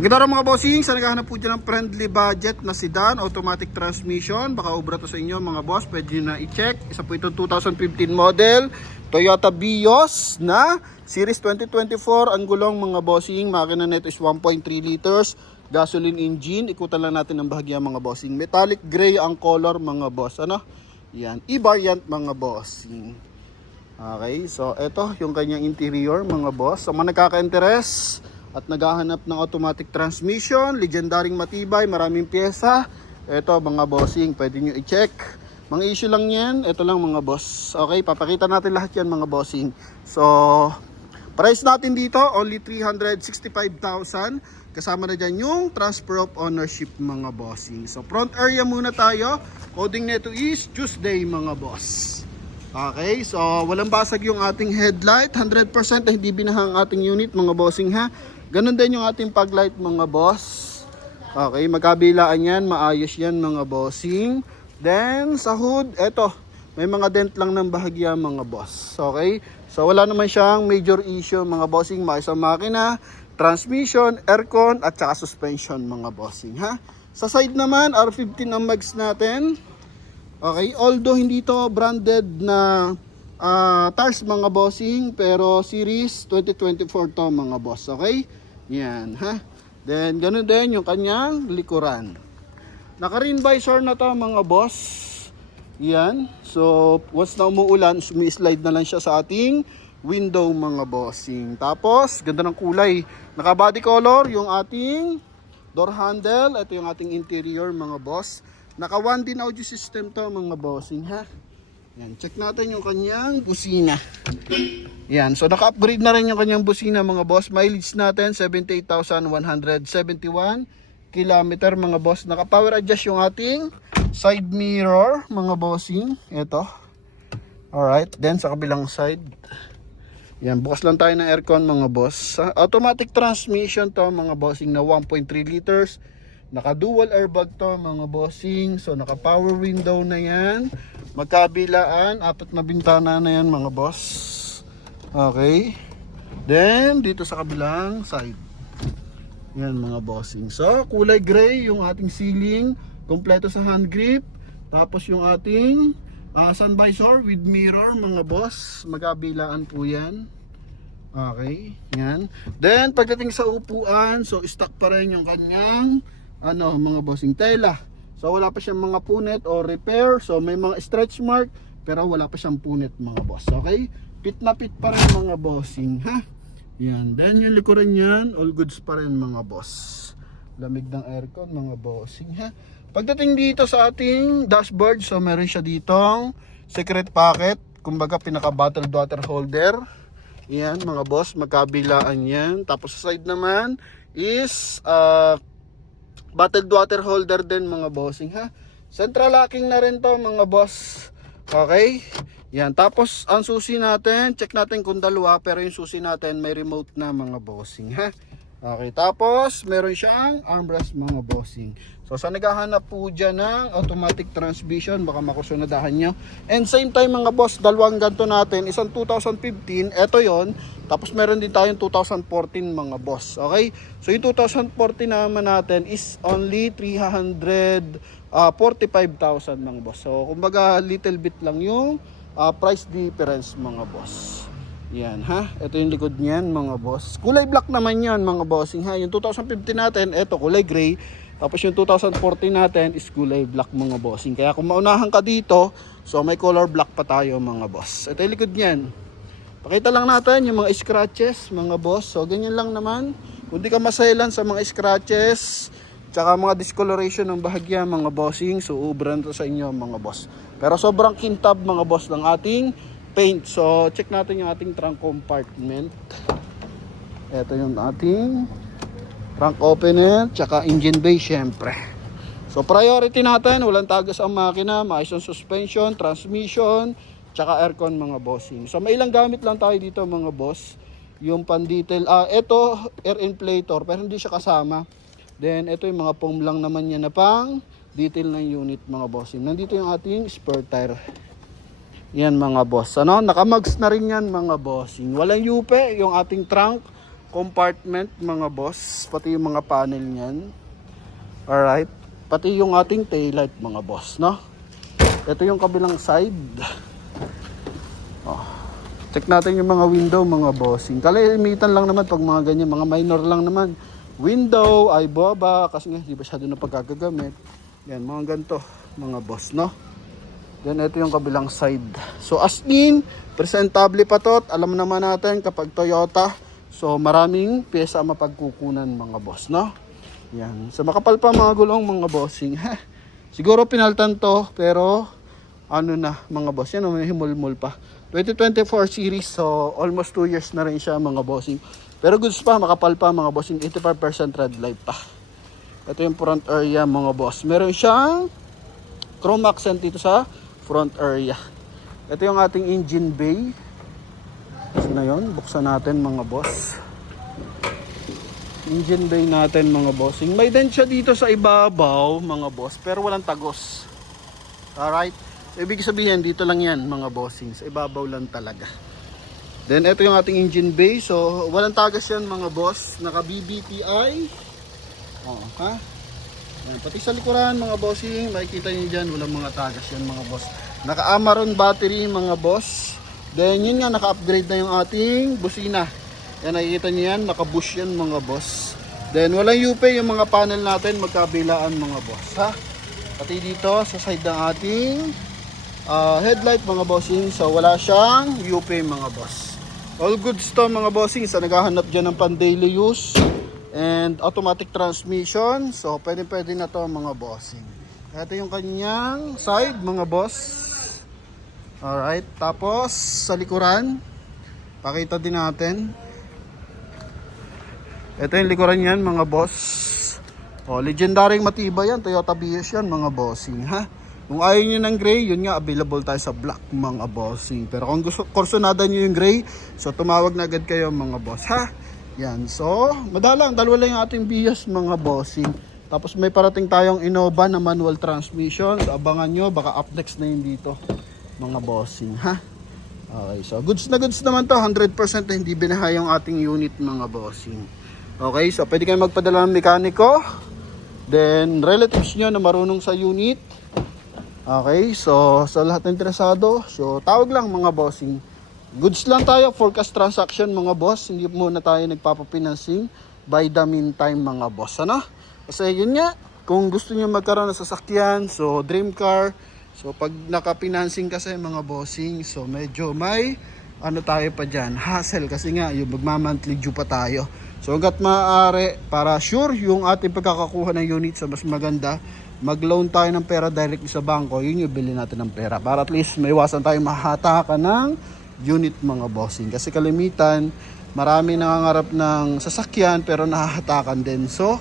Ganda rin mga bossing, sa naghahanap po dyan ng friendly budget na sedan, automatic transmission, baka ubra to sa inyo mga boss, pwede nyo na i-check. Isa po itong 2015 model, Toyota Vios na Series 2024, ang gulong mga bossing, makina nito is 1.3 liters, gasoline engine, ikutan lang natin ng bahagya mga bossing. Metallic gray ang color mga boss, ano? Yan, e-variant mga bossing. Okay, so ito yung kanyang interior mga boss. Sa mga nagkaka-interest at naghahanap ng automatic transmission, legendaring matibay, maraming pyesa, ito mga bossing, pwede nyo i-check. Mga issue lang yan, ito lang mga boss. Okay, papakita natin lahat yan mga bossing. So, price natin dito, only 365,000. Kasama na dyan yung transfer of ownership mga bossing. So, front area muna tayo. Coding nito is Tuesday mga boss. Okay, so walang basag yung ating headlight, 100% na hindi binahang ating unit mga bossing ha. Ganun din yung ating paglight mga boss. Okay, magkabilaan yan, maayos yan mga bossing. Then sa hood, eto, may mga dent lang ng bahagya mga boss. Okay, so wala naman siyang major issue mga bossing. Maayos ang makina, transmission, aircon at saka suspension mga bossing ha. Sa side naman, R15 ang mags natin. Okay, although hindi to branded na tires mga bossing, pero series 2024 to mga boss. Okay, yan ha. Then ganun din yung kanyang likuran. Naka-rin visor na to mga boss. Yan, so once na umuulan, sumi-slide na lang siya sa ating window mga bossing. Tapos ganda ng kulay, naka body color yung ating door handle. Ito yung ating interior mga boss. Naka 1 din audio system to mga bossing ha. Yan, check natin yung kanyang busina. Yan, so naka-upgrade na rin yung kanyang busina mga boss. Mileage natin 78,171 kilometer mga boss. Naka-power adjust yung ating side mirror mga bossing. Ito. Alright, then sa kabilang side. Yan, bukas lang tayo ng aircon mga boss. Automatic transmission to mga bossing na 1.3 liters. Naka dual airbag to mga bossing. So naka power window na yan. Magkabilaan, apat na bintana na yan mga boss. Okay. Then dito sa kabilang side. Yan mga bossing. So kulay gray yung ating ceiling. Kompleto sa hand grip. Tapos yung ating sun visor with mirror mga boss. Magkabilaan po yan. Okay. Yan. Then pagdating sa upuan, so stock pa rin yung kanyang mga bossing tela. So wala pa siyang mga punit o repair. So may mga stretch mark pero wala pa siyang punit mga boss. Okay? Pit na pit pa rin mga bossing ha. Yan. Then yung likuran niyan, all goods pa rin mga boss. Lamig ng aircon mga bossing ha. Pagdating dito sa ating dashboard, so meron siya ditong secret pocket. Kumbaga pinaka bottled water holder. Yan mga boss, magkabilaan yan. Tapos sa side naman is bottled water holder din mga bossing ha. Central locking na rin to mga boss. Okay. Yan. Tapos ang susi natin, check natin kung dalawa, pero yung susi natin may remote na mga bossing ha. Okay. Tapos meron siyang armrest mga bossing. So sa naghahanap po dyan ng automatic transmission, baka makusunadahan nyo. And same time mga boss, dalawang ganto natin. Isang 2015, eto yon. Tapos meron din tayong 2014 mga boss. Okay? So yung 2014 naman natin is only 345,000 mga boss. So kumbaga little bit lang yung price difference mga boss. Yan ha. Ito yung likod niyan mga boss. Kulay black naman yan mga bossing ha. Yung 2015 natin, eto kulay gray. Tapos yung 2014 natin is kulay black mga bossing. Kaya kung maunahan ka dito, so may color black pa tayo mga boss. Ito yung likod niyan. Pakita lang natin yung mga scratches mga boss. So ganyan lang naman. Kung di ka maselan sa mga scratches, tsaka mga discoloration ng bahagya mga bossing, so ubran to sa inyo mga boss. Pero sobrang kintab mga boss ng ating paint. So check natin yung ating trunk compartment. Ito yung ating trunk opener, tsaka engine bay syempre. So priority natin, walang tagas ang makina, maayos ang suspension, transmission, tsaka aircon mga bossing. So may ilang gamit lang tayo dito mga boss. Yung pan detail, ito air inflator pero hindi siya kasama. Then ito yung mga foam lang naman yan na pang detail ng unit mga bossing. Nandito yung ating spare tire. Yan mga boss. Nakamags na rin yan mga bossing. Walang yupe yung ating trunk. compartment mga boss, pati yung mga panel niyan. Alright, pati yung ating taillight mga boss, no? Ito yung kabilang side. Oh. Check natin yung mga window mga bossing. Kalimitan lang naman pag mga ganyan, mga minor lang naman. Window ay baba kasi nga di masyado na pagkagagamit. Yan, mga ganito mga boss, no? Then ito yung kabilang side. So as in, presentable pa to. Alam naman natin kapag Toyota, so maraming pyesa mapagkukunan mga boss, no? Yan. So makapal pa mga gulong mga bossing. Siguro pinaltan to pero ano na mga boss, yan may himulmul pa. 2024 series, so almost 2 years na rin siya mga bossing. Pero goods pa, makapal pa mga bossing, 85% red light pa. Ito yung front area mga boss. Meron siyang chrome accent dito sa front area. Ito yung ating engine bay. So na yun, buksan natin mga boss. Engine bay natin mga bossing. May dent siya dito sa ibabaw mga boss, pero walang tagos. Alright. So, ibig sabihin dito lang yan mga bossing. Sa ibabaw lang talaga. Then ito yung ating engine bay. So walang tagas yan mga boss. Naka BBTI. Oh, ha? Yan. Pati sa likuran mga bossing, makikita nyo dyan, walang mga tagas yan mga boss. Naka Amaron battery mga boss. Then yun nga, naka-upgrade na yung ating busina. Yan, nakikita nyo yan, naka-bush yan mga boss. Then walang UP yung mga panel natin, magkabilaan mga boss, ha? Pati dito sa side ng ating headlight mga bossing, so wala siyang UP mga boss. All goods to mga bossing, sa naghahanap dyan ng pan daily use and automatic transmission, so pwede na to mga bossing. Ito yung kanyang side mga boss. Alright, tapos sa likuran pakita din natin. Ito yung likuran yan mga boss. Legendaryong matibay yan, Toyota Vios yan mga bossing, ha? Kung ayaw nyo ng gray, yun nga, available tayo sa black mga bossing. Pero kung gusto, kursunada nyo yung gray, so tumawag na agad kayo mga boss, ha? Yan, so madalang, dalawa lang yung ating Vios mga bossing. Tapos may parating tayong Innova na manual transmission, so abangan nyo, baka up next na yun dito mga bossing, ha? Okay, so goods na goods naman to, 100% na hindi binahay yung ating unit mga bossing. Okay, so pwede kayo magpadala ng mekaniko, then relatives nyo na marunong sa unit. Okay, so sa lahat ng interesado, so tawag lang mga bossing. Goods lang tayo, forecast transaction mga boss. Hindi muna tayo nagpapapinancing by the meantime mga boss, ano? Kasi yun nga, kung gusto niyo magkaroon ng sasakyan, so dream car, so pag nakapinancing kasi mga bossing, so medyo may ano tayo pa dyan, hassle kasi nga yung magma-monthly due pa tayo. So hanggat maaari, para sure yung ating pagkakakuha ng unit sa mas maganda, mag-loan tayo ng pera direct sa bangko, yun yung bilhin natin ng pera. Para at least may iwasan tayo mahatakan ng unit mga bossing. Kasi kalimitan, marami nangangarap ng sasakyan pero nahahatakan din. So,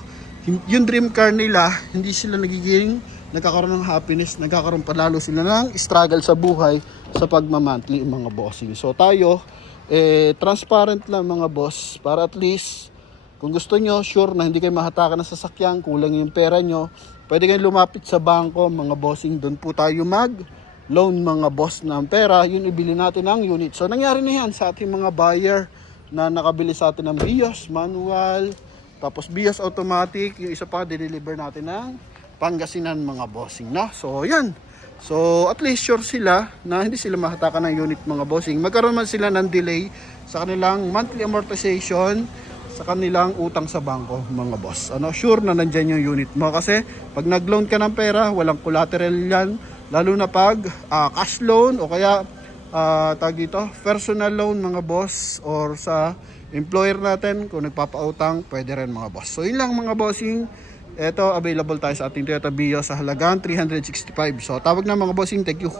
yung dream car nila, hindi sila nagkakaroon ng happiness, nagkakaroon palalo sila ng struggle sa buhay sa pagmamonthly mga bossing. So tayo, transparent lang mga boss, para at least kung gusto nyo, sure na hindi kayo mahatakan ng sasakyan, kulang yung pera nyo, pwede kayong lumapit sa bangko mga bossing, doon po tayo mag-loan mga boss ng pera, yun ibili natin ang unit. So nangyari na yan sa ating mga buyer na nakabili sa atin ng Vios manual, tapos Vios automatic, yung isa pa dineliver natin ng Pangasinan mga bossing, no? So yan, so at least sure sila na hindi sila mahatakan ng unit mga bossing. Magkaroon man sila ng delay sa kanilang monthly amortization, sa kanilang utang sa bangko mga boss. Ano, sure na nandyan yung unit mo kasi pag nag-loan ka ng pera, walang collateral yan, lalo na pag cash loan o kaya tag dito, personal loan mga boss, or sa employer natin kung nagpapautang, pwede rin mga boss. So yun lang mga bossing. Ito available tayo sa ating Toyota Vios sa halagang 365. So tawag na mga bossing, thank you.